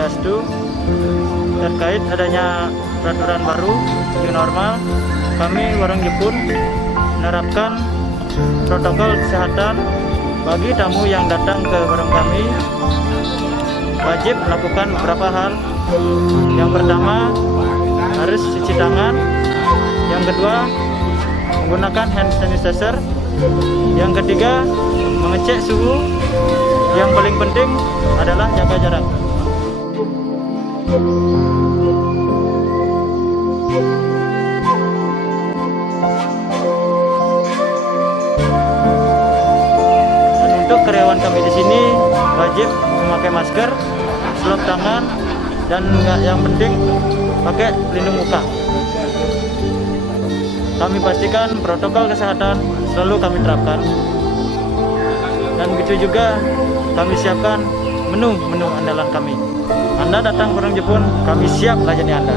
Swastiastu. Terkait adanya peraturan baru new normal, kami Warung Jepun menerapkan protokol kesehatan bagi tamu yang datang ke warung kami. Wajib melakukan beberapa hal. Yang pertama, harus cuci tangan. Yang kedua, menggunakan hand sanitizer. Yang ketiga, mengecek suhu. Yang paling penting adalah jaga jarak. Dan untuk karyawan kami di sini wajib memakai masker, selop tangan, dan yang penting pakai pelindung muka. Kami pastikan protokol kesehatan selalu kami terapkan. Dan begitu juga kami siapkan menu-menu andalan kami. Anda datang ke Warung Jepun, kami siap melayani Anda.